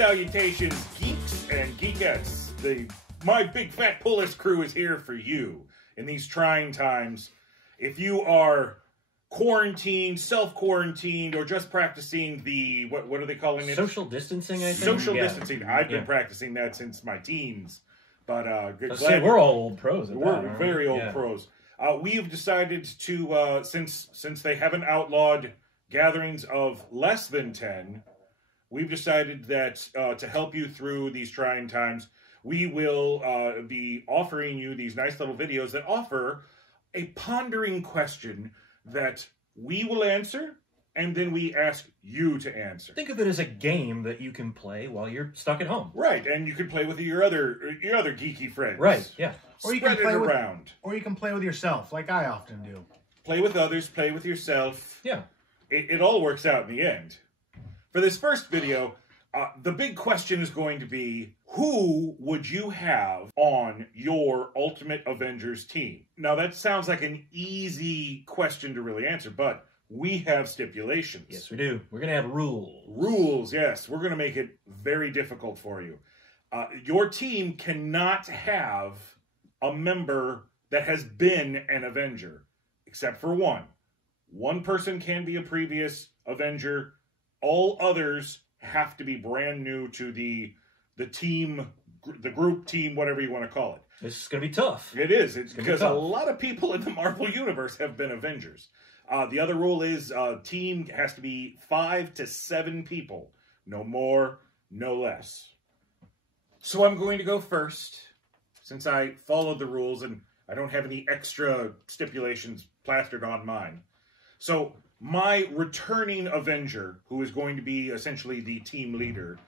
salutations, geeks and geekettes. My big fat Pullist crew is here for you in these trying times. If you are quarantined, self-quarantined, or just practicing the, what are they calling it? Social distancing, I think. Social distancing. I've been practicing that since my teens. But we're all old pros. We're very old pros. We've decided to, since they haven't outlawed gatherings of less than 10, we've decided that to help you through these trying times, we will be offering you these nice little videos that offer a pondering question that we will answer, and then we ask you to answer. Think of it as a game that you can play while you're stuck at home. Right, and you can play with your other geeky friends. Right, yeah. Or you can play around. Or you can play with yourself, like I often do. Play with others, play with yourself. Yeah. It all works out in the end. For this first video, the big question is going to be, who would you have on your Ultimate Avengers team? Now, that sounds like an easy question to really answer, but we have stipulations. Yes, we do. We're going to have rules. Rules, yes. We're going to make it very difficult for you. Your team cannot have a member that has been an Avenger, except for one. One person can be a previous Avenger. All others have to be brand new to the team, the group team, whatever you want to call it. This is going to be tough. It is. It's because a lot of people in the Marvel Universe have been Avengers. The other rule is team has to be 5 to 7 people. No more, no less. So I'm going to go first, since I followed the rules and I don't have any extra stipulations plastered on mine. So my returning Avenger, who is going to be essentially the team leader,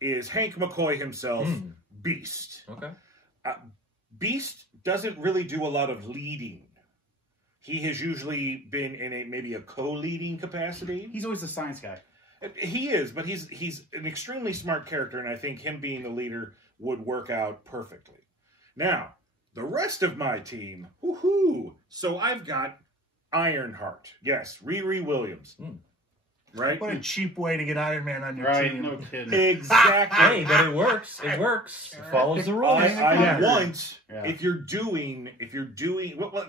is Hank McCoy himself, Beast. Okay. Beast doesn't really do a lot of leading. He has usually been in maybe a co-leading capacity. He's always the science guy. He is, but he's an extremely smart character, and I think him being the leader would work out perfectly. Now, the rest of my team, woohoo! So I've got Ironheart. Yes, Riri Williams. Right? What a cheap way to get Iron Man on your team. No kidding. Exactly. Hey, but it works. It works. It follows the rules. I want, if you're doing, well,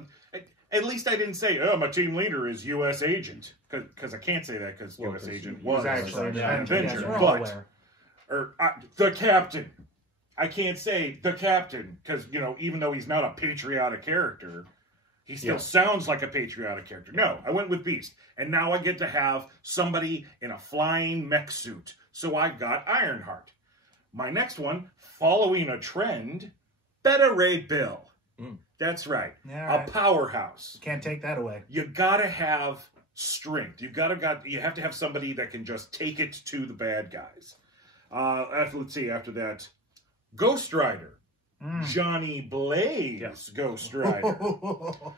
at least I didn't say, oh, my team leader is U.S. Agent, because I can't say that because U.S. Agent was actually an Avenger. But, or the Captain. I can't say the Captain, because, you know, even though he's not a patriotic character, he still sounds like a patriotic character. No, I went with Beast. And now I get to have somebody in a flying mech suit. So I got Ironheart. My next one, following a trend, Beta Ray Bill. That's right. A powerhouse. Can't take that away. You gotta have strength. You have to have somebody that can just take it to the bad guys. Let's see, after that, Ghost Rider. Johnny Blaze, Ghost Rider.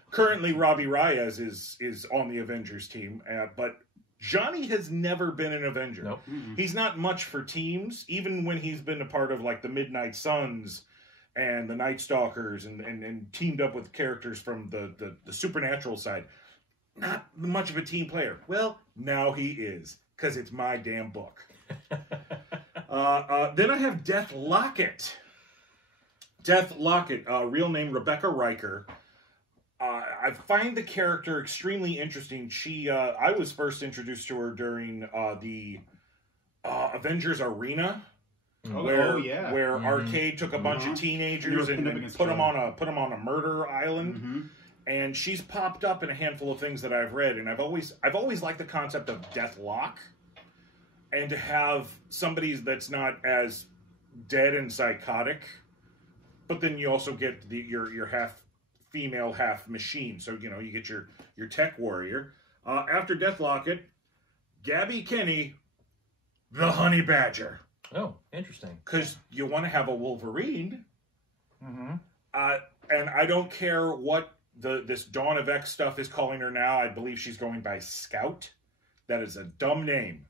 Currently, Robbie Reyes is on the Avengers team, but Johnny has never been an Avenger. Nope. He's not much for teams, even when he's been a part of like the Midnight Suns and the Night Stalkers and teamed up with characters from the supernatural side. Not much of a team player. Well, now he is, because it's my damn book. Then I have Death Locket. Death Locket, real name Rebecca Riker. I find the character extremely interesting. She, I was first introduced to her during the Avengers Arena, where Arcade took a bunch of teenagers and put them on a murder island. And she's popped up in a handful of things that I've read, and I've always liked the concept of Deathlock, and to have somebody that's not as dead and psychotic. But then you also get your half female, half machine. So, you know, you get your tech warrior. After Death Locket, Gabby Kinney, the Honey Badger. Oh, interesting. Because you want to have a Wolverine. And I don't care what this Dawn of X stuff is calling her now. I believe she's going by Scout. That is a dumb name.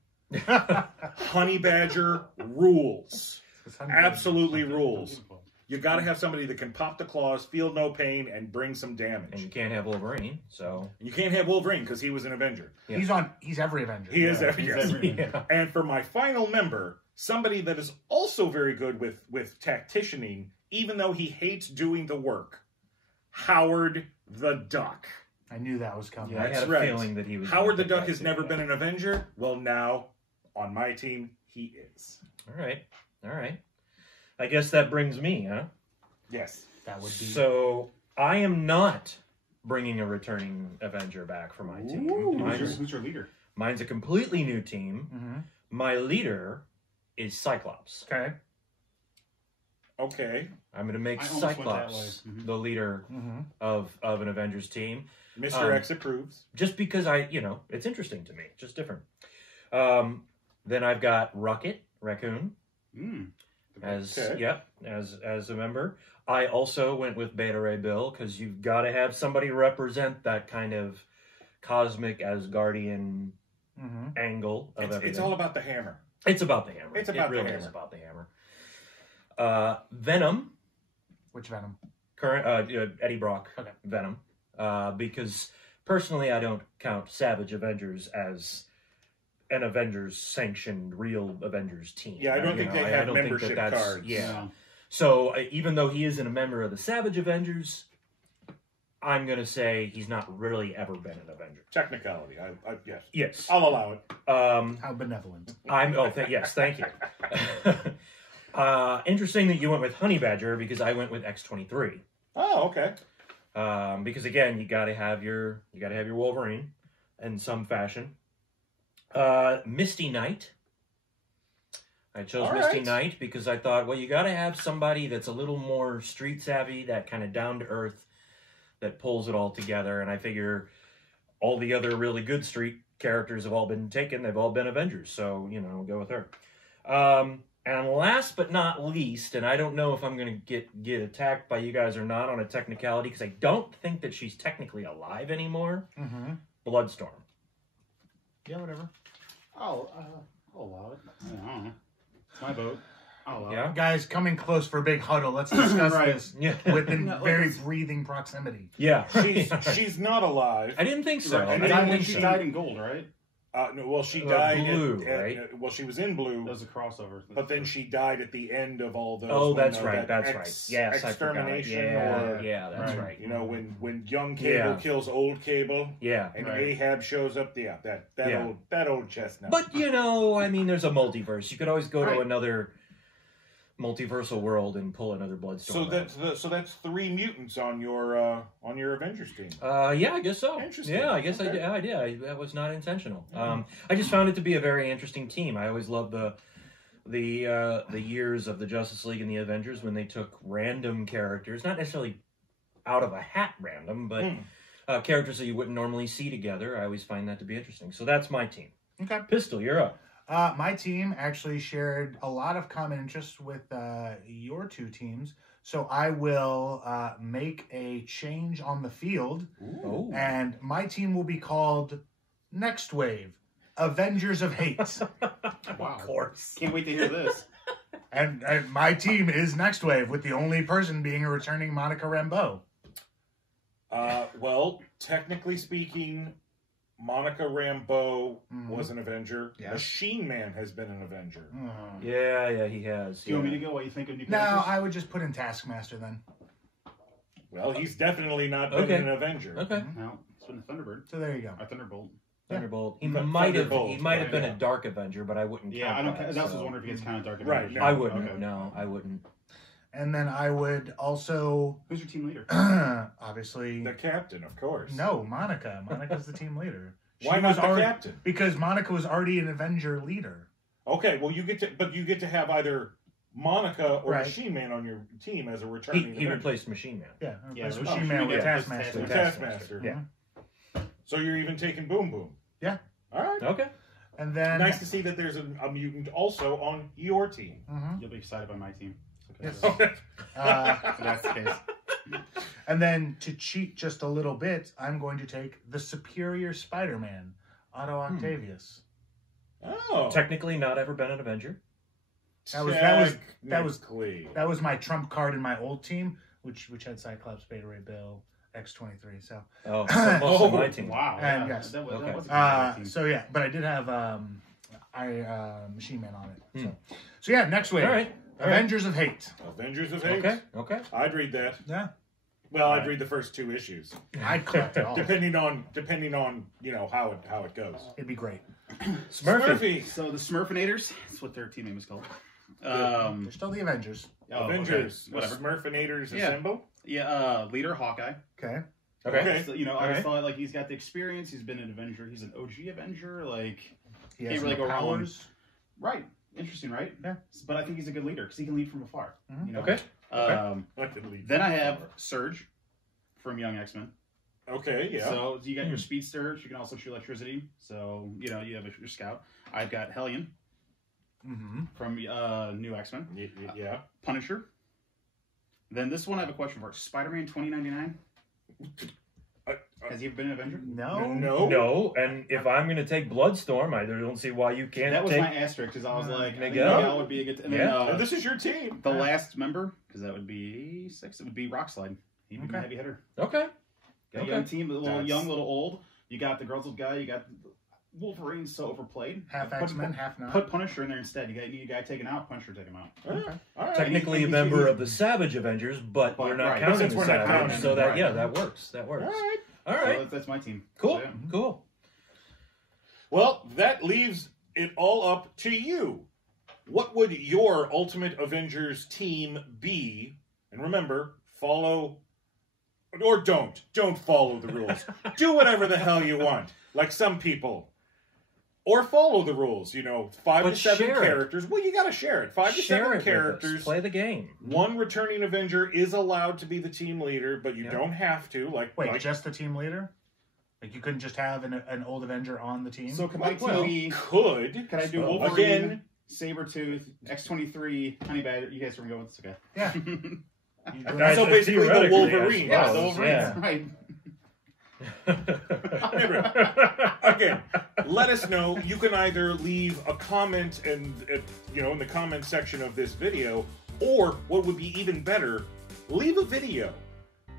Honey Badger rules. Absolutely rules. You got to have somebody that can pop the claws, feel no pain, and bring some damage. And you can't have Wolverine, so... And you can't have Wolverine, because he was an Avenger. Yeah. He's every Avenger. He is every Avenger. And for my final member, somebody that is also very good with tacticianing, even though he hates doing the work. Howard the Duck. I knew that was coming. Yeah, I That's had a right. feeling that he was. Howard the gonna pick Duck that has too, never yeah. been an Avenger. Well, now on my team, he is. All right. I guess that brings me, huh? Yes. That would be. So I am not bringing a returning Avenger back for my team. Ooh. Who's your leader? Mine's a completely new team. Mm-hmm. My leader is Cyclops. Okay. Okay. I'm going to make I almost went that Cyclops way. Mhm. the leader Mm-hmm. of an Avengers team. Mr. X approves. Just because it's interesting to me. Just different. Then I've got Raccoon, Mm. as Okay. as a member. I also went with Beta Ray Bill because you've got to have somebody represent that kind of cosmic Asgardian Mm-hmm. angle of everything. It's all about the hammer. It's about the hammer. It's about it really the is hammer. about the hammer. Venom, Which Venom? current Eddie Brock Okay. Venom, because personally I don't count Savage Avengers as an Avengers sanctioned real Avengers team. Yeah, I don't think they have don't think membership that's- cards. Yeah. No. So even though he isn't a member of the Savage Avengers, I'm gonna say he's not really ever been an Avenger. Technicality. Yes. Yes. I'll allow it. How benevolent. Yes, thank you. Interesting that you went with Honey Badger because I went with X-23. Oh, okay. Because again, you gotta have your Wolverine in some fashion. Misty Knight. I chose All Misty right. Knight because I thought, well, you gotta have somebody that's a little more street savvy, that kind of down to earth, that pulls it all together. And I figure all the other really good street characters have all been taken. They've all been Avengers, so we'll go with her. And last but not least, and I don't know if I'm going to get attacked by you guys or not on a technicality, because I don't think that she's technically alive anymore, Mm-hmm. Bloodstorm. Yeah, whatever. I'll allow it. I don't know. It's my vote. I'll allow Yeah? Guys, coming close for a big huddle. Let's discuss Right. this Yeah. within No, very let's- breathing proximity. Yeah. She's not alive. I didn't think so. Right. I And And didn't then then think she so. died in gold, right? No, well, she died. Blue, right? Well, she was in blue, That was a crossover. but then she died at the end of all those. Oh, when, that's that right. That's right. Yes, I forgot. extermination, Yeah, or yeah, that's Right. right. when young Cable Yeah. kills old Cable, Yeah. and Right. Ahab shows up. Yeah, Yeah. that old chestnut. But I mean, there's a multiverse. You could always go to Right. another multiversal world and pull another Bloodstorm. so that's 3 mutants on your Avengers team. Yeah, I guess so. Interesting. Yeah, I guess Okay. I did. That was not intentional. I just found it to be a very interesting team. I always loved the years of the Justice League and the Avengers when they took random characters, not necessarily out of a hat random, but characters that you wouldn't normally see together. I always find that to be interesting. So that's my team. Okay. Pistol, you're up. My team actually shared a lot of common interests with your two teams. So I will make a change on the field, Oh. and my team will be called Next Wave, Avengers of Hate. Wow. Of course. Can't wait to hear this. and my team is Next Wave, with the only person being a returning Monica Rambeau. Well, technically speaking, Monica Rambeau was an Avenger. Yes. Machine Man has been an Avenger. Yeah, he has. Do you want me to go? What you think of new No, characters? I would just put in Taskmaster then. Well, he's definitely not been Okay. an Avenger. Okay. No, it's been a Thunderbird. So there you go. Or Thunderbolt. Thunderbolt. He Th- might have. Thunderbolt, He might have been yeah. a Dark Avenger, but I wouldn't. Yeah, count I don't. that, That was so- wondering if he gets counted Dark Right, Avenger. no. I wouldn't. Okay. No, I wouldn't. And then I would also, Who's your team leader? obviously, The captain, of course. no, Monica. Monica's the team leader. Why She not was the already- captain? Because Monica was already an Avenger leader. Okay, well you get to have either Monica or Right. Machine Man on your team as a returning He Avenger. replaced Machine Man. Yeah, Yeah, replace oh, Machine she Man with did. Taskmaster. The Taskmaster. Taskmaster. Yeah. So you're even taking Boom Boom. Yeah. All right. Okay. And then Nice to see that there's a mutant also on your team. Mhm. You'll be excited by my team. Yes. So Uh, that's the case. and then to cheat just a little bit, I'm going to take the superior Spider-Man, Otto Octavius. Oh. Technically, not ever been an Avenger. That was- Technically. That was my trump card in my old team, which had Cyclops, Beta Ray Bill, X-23. So Oh, so most of my Oh, team. Wow. And yeah, yes. that was, Okay. that was a good team. so yeah, but I did have Machine Man on it. So yeah, next wave. All right. Avengers of Hate. Avengers of Hate. Okay. I'd read that. Yeah, Well, I'd read the first 2 issues, I'd collect it all. depending on how it goes. It'd be great. Smurfy. So the Smurfinators, that's what their team name is called. They're still the Avengers. Avengers. okay, whatever. Smurfinators Yeah. assemble. Yeah, leader Hawkeye. Okay. Okay. So, I always thought like he's got the experience. He's been an Avenger. He's an OG Avenger. Like, He Can't has really no go wrong. powers. right? Interesting, right? Yeah. But I think he's a good leader because he can lead from afar. Mhm. Okay. Then I have Surge from Young X-Men. Okay, yeah. So you got your speedster. You can also shoot electricity. So you have your scout. I've got Hellion Mm-hmm. from New X-Men. Yeah. Punisher. Then this one I have a question for. Spider-Man 2099. Has he ever been an Avenger? No. No, and if I'm going to take Bloodstorm, I don't see why you can't That was take... my asterisk because I was like, I think Miguel? Miguel would be a good. And then, Yeah. This is your team. the last member, because that would be 6. It would be Rockslide. He'd be Okay. my heavy hitter. Okay. Got a young team, a little young, little old. You got the Grizzled guy. You got Wolverine's so overplayed. Half X-Men, half not. Put Punisher in there instead. You need a guy taken out. Punisher take him out. Okay. All right. Technically a member of the Savage Avengers, but we're not Right. counting Since the we're not Savage, counting so them, that, right. yeah, that works. That works. All right. All So right. that's my team. Cool. So, yeah. Cool. Well, that leaves it all up to you. What would your Ultimate Avengers team be? And remember, follow or don't follow the rules. Do whatever the hell you want, like some people. Or follow the rules, 5 But to 7 share it. characters. Well, you got to share it. 5 to Share 7 it with us. characters. Play the game. One returning Avenger is allowed to be the team leader, but you Yeah. don't have to. Wait, just the team leader? Like you couldn't just have an old Avenger on the team? So can my well, team be? could. Can I do So, Wolverine, again- Sabretooth, X-23, Honey Badger? You guys remember going with this? Okay. yeah. Guys, So basically the theoretically, Wolverine. I Yeah, suppose, the Wolverine. yeah. Right. Again, let us know. You can either leave a comment in the comment section of this video, or what would be even better, leave a video.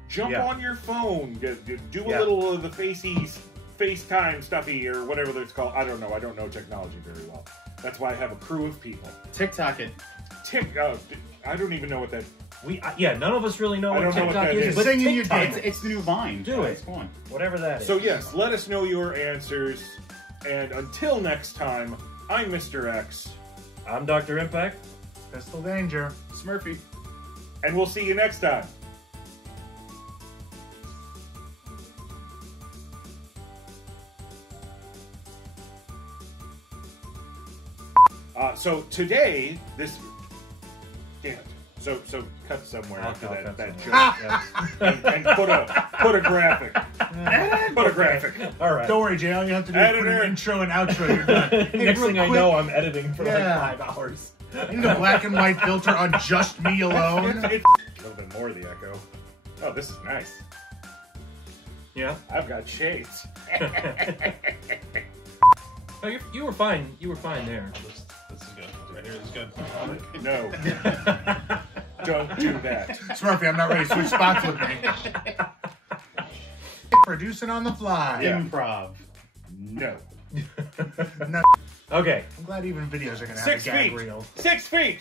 Jump Yeah. on your phone, do a Yeah. little of the FaceTime stuffy or whatever it's called. I don't know. I don't know technology very well. That's why I have a crew of people. TikTok it. I don't even know what that. None of us really know I what don't know what TikTok that is, is. but Sing in your TikTok, dance. It's the new Vine. Do it. It's fun. whatever that is. So yes, let us know your answers. And until next time, I'm Mr. X. I'm Dr. Impact. Pistol Danger. Smurfy. And we'll see you next time. So today, damn it. So cut somewhere after I'll that cut joke. and put a graphic. Put a graphic. All right. Don't worry, Jay. All you have to do is put Editor. an intro and outro. You're done. Hey, Next real thing I quick, know, I'm editing for Yeah. like 5 hours. you need a black and white filter on just me alone. It's a little bit more of the echo. Oh, this is nice. Yeah. I've got shades. Oh, you were fine. You were fine there. This is good. Right here. This is good. No. Don't do that. Smurfy, I'm not ready to switch spots with me. Producing on the fly. Yeah. Improv. No. No, Okay. I'm glad even videos are going to have 6 a gag feet. reel. 6 feet.